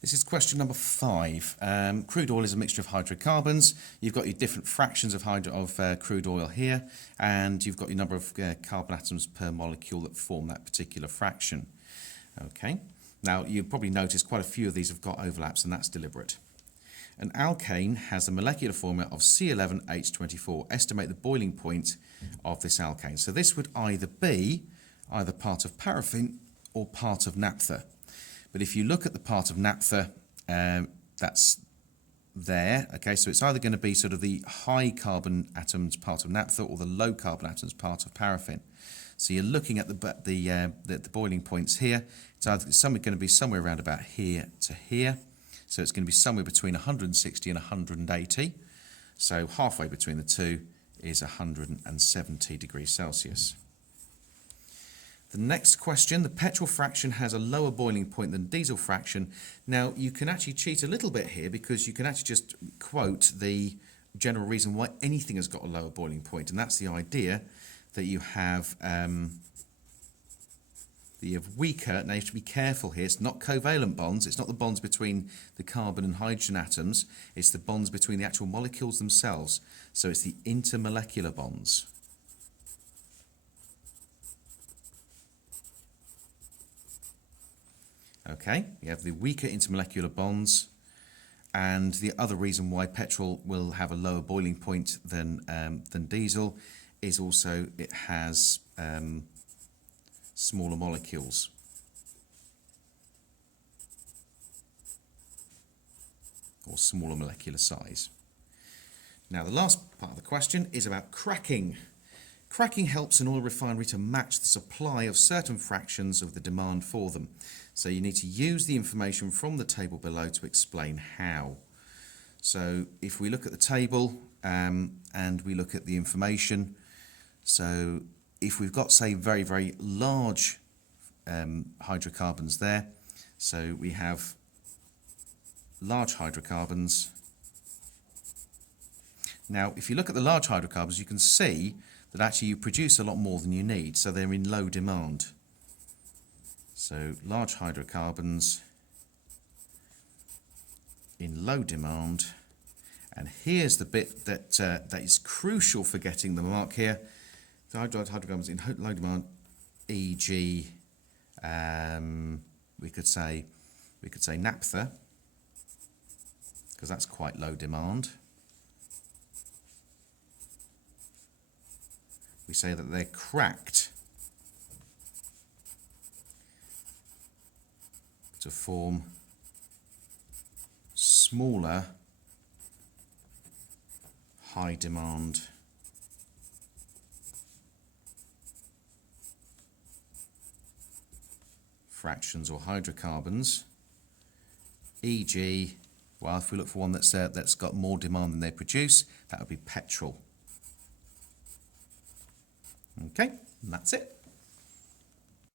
This is question number 5. Crude oil is a mixture of hydrocarbons. You've got your different fractions of crude oil here, and you've got your number of carbon atoms per molecule that form that particular fraction. Okay. Now, you've probably noticed quite a few of these have got overlaps, and that's deliberate. An alkane has a molecular formula of C11H24. Estimate the boiling point of this alkane. So this would either be part of paraffin or part of naphtha. But if you look at the part of naphtha, that's there. Okay, so it's either going to be sort of the high carbon atoms part of naphtha or the low carbon atoms part of paraffin. So you're looking at the boiling points here. It's either going to be somewhere around about here to here. So it's going to be somewhere between 160 and 180. So halfway between the two is 170 degrees Celsius. The next question, the petrol fraction has a lower boiling point than diesel fraction. Now, you can actually cheat a little bit here because you can actually just quote the general reason why anything has got a lower boiling point, and that's the idea that you have weaker. Now, you have to be careful here. It's not covalent bonds. It's not the bonds between the carbon and hydrogen atoms. It's the bonds between the actual molecules themselves. So it's the intermolecular bonds. Okay, you have the weaker intermolecular bonds, and the other reason why petrol will have a lower boiling point than diesel is also it has smaller molecules. Or smaller molecular size. Now, the last part of the question is about cracking. Cracking helps an oil refinery to match the supply of certain fractions of the demand for them. So you need to use the information from the table below to explain how. So if we look at the table and we look at the information, so if we've got, say, very, very large hydrocarbons there, so we have large hydrocarbons. Now, if you look at the large hydrocarbons, you can see that actually you produce a lot more than you need, so they're in low demand. So large hydrocarbons in low demand, and here's the bit that that is crucial for getting the mark here. The hydrocarbons in low demand, e.g., we could say naphtha, because that's quite low demand. We say that they're cracked to form smaller, high demand fractions or hydrocarbons, e.g., well, if we look for one that's got more demand than they produce, that would be petrol. Okay, and that's it.